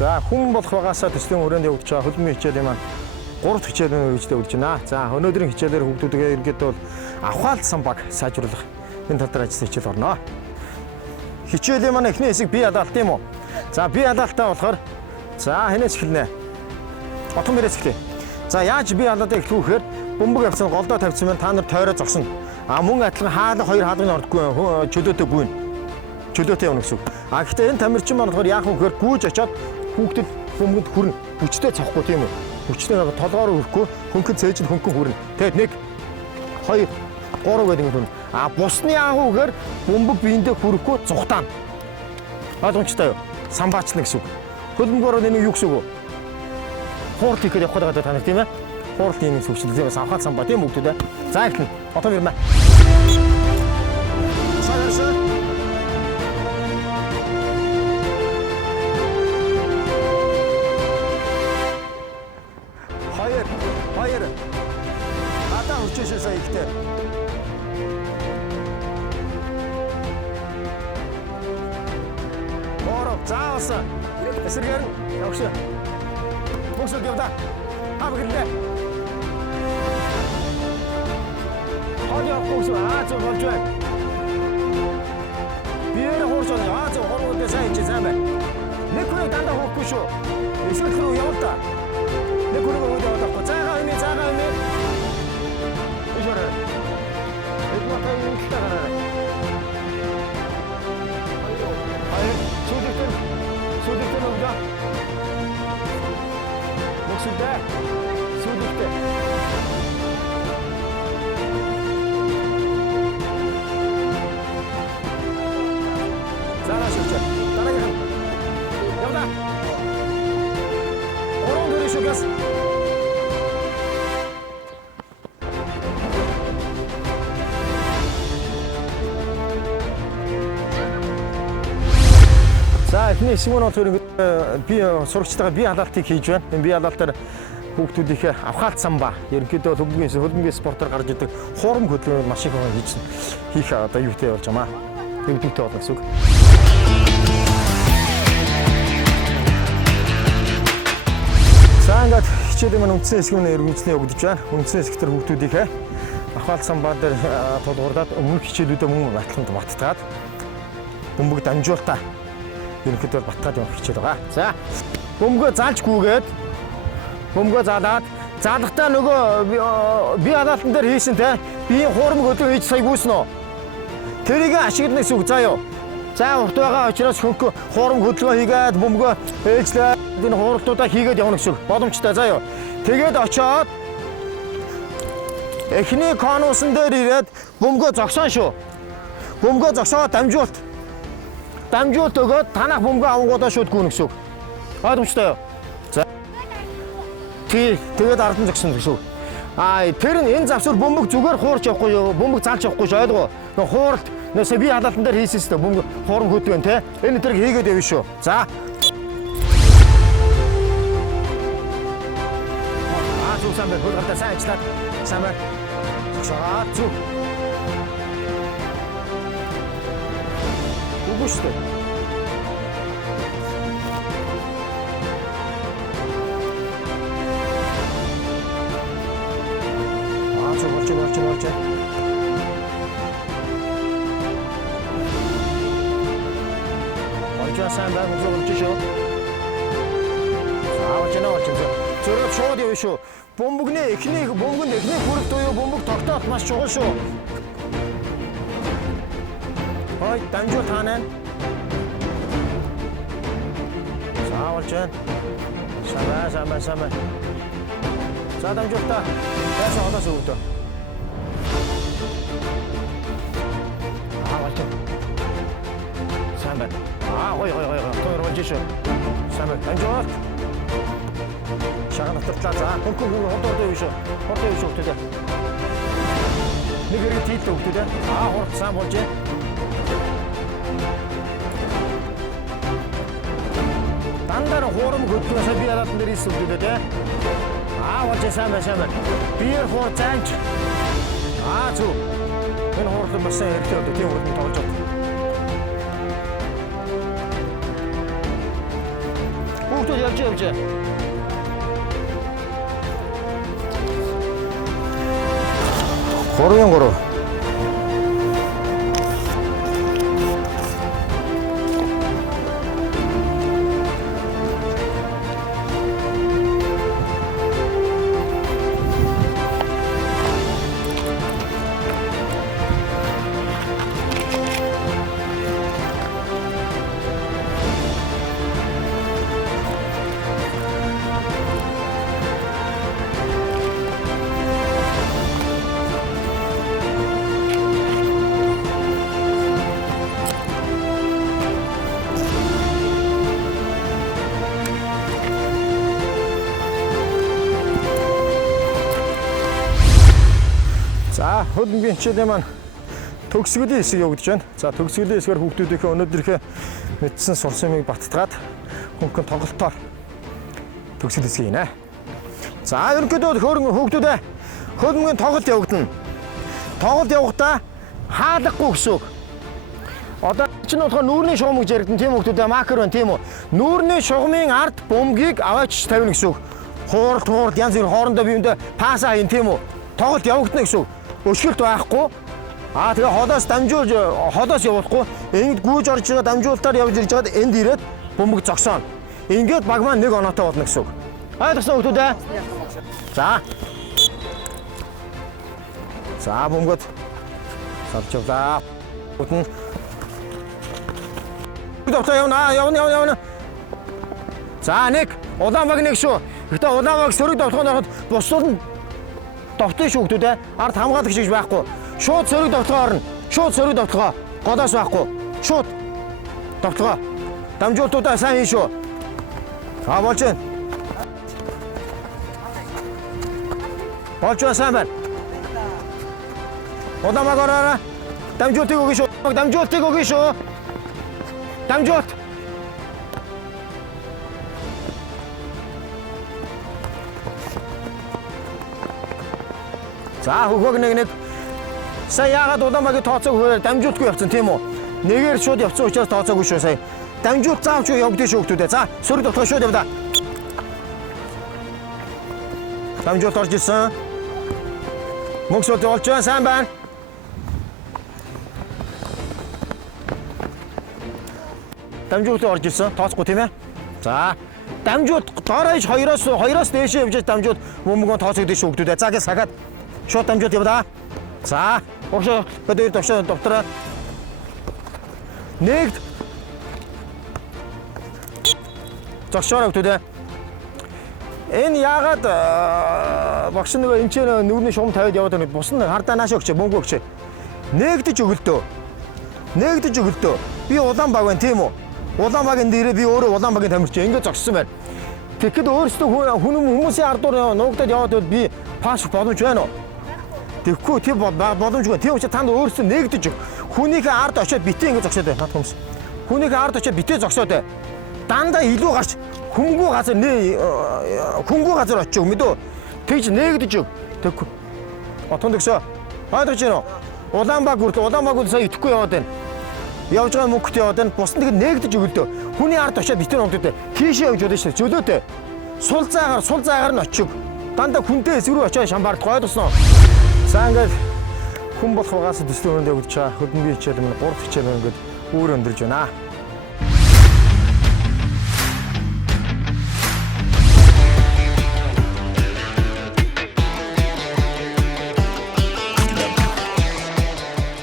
За хүн болох багасаа төслийн хүрээнд явагдаж байгаа хөлбөмбөгийн хичээлийн маань 3 дахь хичээлийн үргэлжлэлд явж байна. За өнөөдрийн хичээлээр хүүхдүүдээ ерөнхийдөө бол авахаалсан баг сайжруулах энэ тал дээр ажилласан хичээл орно. Хичээлийн маань эхний хэсэг бие даалт юм уу? За бие даалтаа болохоор за хэнээс эхэлнэ. Отхон бэрээс эхлэе. За яаж бие даалтаа эхлэх вэ гэхээр бөмбөг авсан голдоо тавьсан байна. Та нар тойроо зогсно. Мөн адилхан хаалга хоёр хаалганы ордгүй чөлөөтэй гүйн. Чөлөөтэй явна гэсэн үг. Гэхдээ энэ тамирчин маань болохоор яах вэ гэхээр гүйж очоод хүүхдэд бөмбөгөд хүрнэ. Хүчтэй цавхгүй тийм үү? Хүчтэй толгоор өрөхгүй хөнгөн цээж нь хөнгөн хүрнэ. Тэгээд 1 2 3 гэдэг юм байна. Бусны яах вэ гэхээр бөмбөг биендээ хүрэхгүй зүхтаана. Ойлгомжтой юу? Самбаачлна гэсэн үг. Хөлбөмбөгөөр нэг юу гэсэн үг вэ? Хуурт хийхэд явах гэдэг та нар тийм ээ? Хуурт хийх зүйлс тийм авахаал самбаа тийм үү гэдэг. За эхлэн. Отом ирмэ. Hayır. Hatta uçuşursa ikide. Doğru. Sağ olsun. Esirgerin. Yoksa. Buksu diyorda. Abi gitti. Hadi yok buksu. Çok olacak. Bir yere hoş olacak. Çok hormon desayı çizemem. Ne kuyu tanda hokuşu. Esir kuru yavuk da. 내 그리고 어디 왔다 자가 의미 이거를 이거 갖다 이거 키다가라 아니 소득된 오자 목숨 때 소득대 잘하셨죠 따라가 여기다 오른 들이 쇼겠어 За эхний Симон төрөнд би сурагчтайгаа бие халаалтыг хийж байна. Энэ бие халаалтаар хүүхдүүдийнхээ авахаалт самбаа ерөнхийдөө хөлбөмбөгийн спортоор гарч идэг хуурам хөдөлгөөнд маш их хийх одоо юутэй болж байна. Төвдөгтэй болно гэсэн үг. За ингээд хичээлийн маань үндсэн хэсэг нь өргөмжлөн явагдаж байна. Үндсэн хэсэг төр хүүхдүүдийнхээ авахаалт самбаа дээр тулгуурлаад өмнөх хичээлүүдэд мөн баталганд баттгаад бөмбөг дамжуултаа ерөнхийдөө батгаад явах хичээл байгаа. За бөмбөгөө заалжгүйгээд бөмбөгөө заалаад заалгахтаа нөгөө бие халаалтан дээр хийсэн те биеийн хуурмаг өдөө хийж сая гүйсэн үү? Тэрийг ашиглана гэсэн үг заа юу? За урт байгаа учраас хөнгө хуурмаг хөдөлгөөн хийгээд бөмбөгөө ээлжлээд энэ хууралтуудаа хийгээд явна гэсэн үг. Боломжтой заа юу? Тэгээд очоод эхний конусын дээр ирээд бөмбөгөө зогсоон шүү. Бөмбөгөө зогсоод дамжуулт өгөөд танах бөмбөг авангуудаа шууд гүнэ гэсэн үг. Ойлгомжтой юу? За. Тэгээд ард нь зогсно гэсэн үг. Тэр нь энэ завсар бөмбөг зүгээр хуурч явахгүй юу? Бөмбөг залж явахгүй шүү ойлгоо. Нөгөө хууралт нөөсөө бие халаалтан дээр хийсэн сте бөмбөг хуурам хөдөлгөөн те. Энэ төрөг хийгээд явна шүү. За. Зүг самбай хөлгөлтөө сайн ажиллаад самбай. Зүг. Үгүйштэй. Болж. Сайн байна гэж шүү. Заавч зөрөө шууд явна шүү. Бөмбөгний эхний хүрэх туяа бөмбөг тогтоод маш чухал шүү. Ой, дамжуул таанаа. Заавч. Самбай. За дамжуул та. Яасан хонос өгдөө. Самбай. Ой. Тойр болж шүү. Самбай дамжуул. Шагаан таттлаа. За хөнгөн ходоод явна шүү. Ходоод явна шүү гэдэг. Нэг хэрэг тийт өгдөө. Хурд сан болж. Дандаа хуурам хөдөлгөөс бие халаалтан дээр хийсэн үү те. Болж сайн. Биер хурд зааж. Зүг. Энэ хурд бас хэрэгтэй одоо тийм хурд тоглож байна. хүүхдүүд явж. 3-3. За, хөдөлмөрийн хичээлээ маань төгсгөлийн хэсэг явагдаж байна. За, төгсгөлийн хэсгээр хүүхдүүдийнхээ өнөөдрийнхээ мэдсэн сурсан юмыг баттгаад хөнгөн тоглолтоор төгсгөл хэсгийг хийнэ. За, ерөнхийдөө хүүхдүүдээ хөдөлмөрийн тоглолт явагдана. Тоглолт явахдаа хаалгахгүй гэсэн үг. Одоо чинь болохоор нүүрний шугам гэж яригдана тийм хүүхдүүдээ макер байна тийм үү? Нүүрний шугамын ард бөмбөгийг аваач тавина гэсэн үг. Хууралт янз бүр хоорондоо биендээ пааса хийн тийм үү? Тоглолт явагдана гэсэн үг. Өшгөлт байхгүй. Тэгээ холоос дамжуулж холоос явуулахгүй. Энд гүйж орж байгаа дамжуулалтаар явж ирж байгаад энд ирээд бөмбөг зогсооно. Ингээд баг маань 1 оноотой болно гэсэн үг. Ойлгосон хүүхдүүд ээ? За бөмбөгд салж явлаа. Утна. Доктор явна. За нэг улаан баг нэг шүү. Гэтэ улаан баг сөрөг довтгонд ороход бусдууд нь довтын хүүхдүүд ээ. Ард хамгаалагч гэж байхгүй. Шууд сөрөг довтгоо орно. Шууд сөрөг довтгоо. Голоос байхгүй. Шууд довтгоо. Дамжуултуудаа сайн хийн шүү. Болж байна. Болж байна сайн байна. Улаан баг ороо. Дамжуултыг өгье шүү. Дамжуултыг өгье шүү. Дамжуулт. За хөгөөг нэг сая яагаад улаан багийн тооцоог хөрөөр дамжуултгүй явцсан тийм үү? Нэгээр шууд явцсан учраас тооцоогүй шүү сая. Дамжуулт заавч явдгийн шүү хүүхдүүдээ. За сөрөг довтгоо шууд явда. Дамжуулт орж ирсэн. Мөнгөсөд болж байна сайн байна. Дамжуулт орж ирсэн. Тооцохгүй тийм ээ. За дамжуулт дооройж хоёроос дээшээ явж дамжуулт бөмбөгөө тооцогдсон шүү хүүхдүүдээ. За гэж сагаад шууд дамжуулт явда. За уушаа өдөр төвшөө доктор нэг зогсоорой хүүхдүүдээ. Энэ яагаад багш нөгөө энэ ч нүрний шугам тавиад яваад байна. Бус нь хардаа наашаа өгч бөмбөг өгч. Нэгдэж өгөлдөө. Би улаан баг байна тийм үү? Улаан багийн дээрээ би өөрөө улаан багийн тамирч ингээд зогссон байна. Тэгэхэд өөрөөсөө хүмүүсийн ардуур нуугдаад яваад би пасс боломж байна уу? Тэгэхгүй тийм боломжгүй. Тийм учраас танд өөрөөсөө нэгдэж өг. Хүнийхээ ард очиод битээ ингэж зогсоод байна. Наад хүмүүс. Хүнийхээ ард очиод битээ зогсоод байна. Дандаа илүү гарч хүмгүй газар очиж мэдөө. Тэгж нэгдэж өг. Тэгэхгүй. Отон дэгсөө. Ойлгож байна уу? Улаан баг сая итгэхгүй яваад байна. Явж байгаа мөнгөтэй яваад байна. Бус нь тэгээд нэгдэж өгөлдөө. Хүний ард очиод битээ нуугдаад тийшээ явж удаа шүү. Зөлөөтэй. Сул заагаар нь очив. Дандаа хүнтэй эсвэр рүү очиод шамбардах ойлгосноо. За ингээд хүн болох багаас төслийн өрөөнд явж байгаа хөдөлмөрийн хичээл минь 3 хичээл ингээд өөр өндөрж байна.